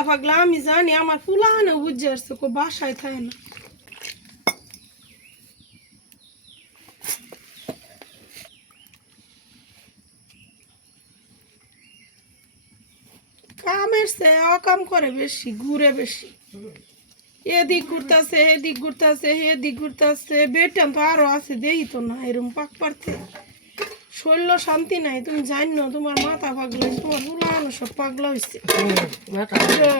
মাথা পাগলা আমি জানি আমার ফুলানো বুঝে আসছে কো বাসায় থাকে না কামের সে অকাম করে বেশি ঘুরে বেশি এদিক ঘুরতেছে এদিক ঘুরতেছে বেটান তো আরো আছে দেই তো না এরকম পাক পারতে শরীর শান্তি নাই তুমি জানো তোমার মাথা পাগলা তোমার ফুলানো সব পাগলা হয়েছে পাগলা